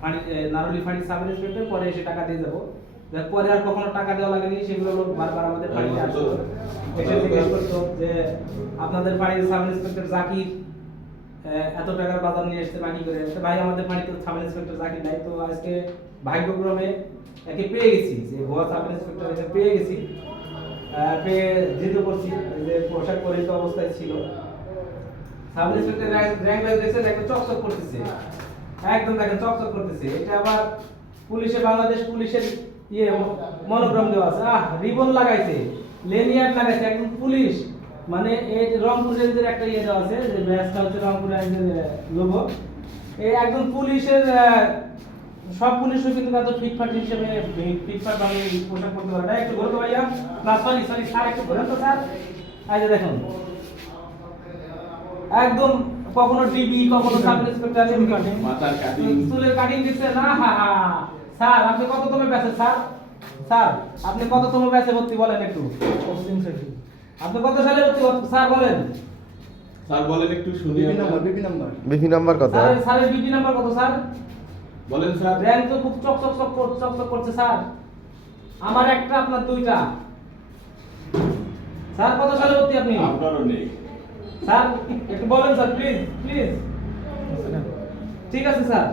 ফাঁড়ি নারুলি ফাঁড়ি sub inspector পরে এসে টাকা দিয়ে যাব পরে আর কখনো টাকা দেওয়া লাগেনি সেগুলো লোক বারবার আমাদের ফাঁড়িতে আসতো এসে জিজ্ঞেস করতো যে আপনাদের ফাঁড়ির সাব ইন্সপেক্টর জাকির এত টাকার বাজার নিয়ে এসেছে বাকি করে? ভাই আমাদের ফাঁড়িতে সাব ইন্সপেক্টর জাকির নাই তো আজকে ভাগ্যক্রমে একে পেয়ে গেছি যে গোয়া সাব ইন্সপেক্টর পেয়ে গেছি। পেয়ে যেতে করছি যে পোশাক পরিহিত অবস্থায় ছিল। সাব ইন্সপেক্টর র্যাঙ্ক দেখছেন একদম চকচক করতেছে। একদম দেখেন চকচক করতেছে। এটা আবার পুলিশে, বাংলাদেশ পুলিশের ইয়ে মনোগ্রাম দেওয়া আছে। আহ, রিবন লাগাইছে। লেনিয়ার লাগাইছে। একদম পুলিশ। মানে এই রংপুর রেঞ্জের একটা ইয়ে দেওয়া আছে, যে ব্যাসটা হচ্ছে রংপুর রেঞ্জের লোগো এই একদম পুলিশের সব পুলিশও কিন্তু এত ফিটফাট হিসেবে ফিটফাট ভাবে পোশাক পরতে পারে একটু ঘুরতে ভাইয়া। না সরি সরি স্যার একটু ঘুরেন তো স্যার যে দেখুন। একদম কখনো ডিবি কখনো সাব ইন্সপেক্টর মাথার কাটিং চুলের কাটিং দিচ্ছে না? হা হা। স্যার আপনি কত তমে ব্যাচে স্যার? স্যার আপনি কত তম ব্যাচে ভর্তি বলেন একটু? আপনি কত সালে ভর্তি? স্যার বলেন। স্যার বলেন একটু শুনি number BP number. BP number কত? স্যার স্যারের বিপি নাম্বার কত স্যার? বলেন স্যার। র্যাঙ্ক তো খুব চক চক চক চক চক করছে স্যার। আমার একটা আপনার দুইটা। স্যার কত সালে ভর্তি আপনি? আপনারও নেই। স্যার একটু বলেন স্যার প্লিজ প্লিজ ঠিক আছে স্যার।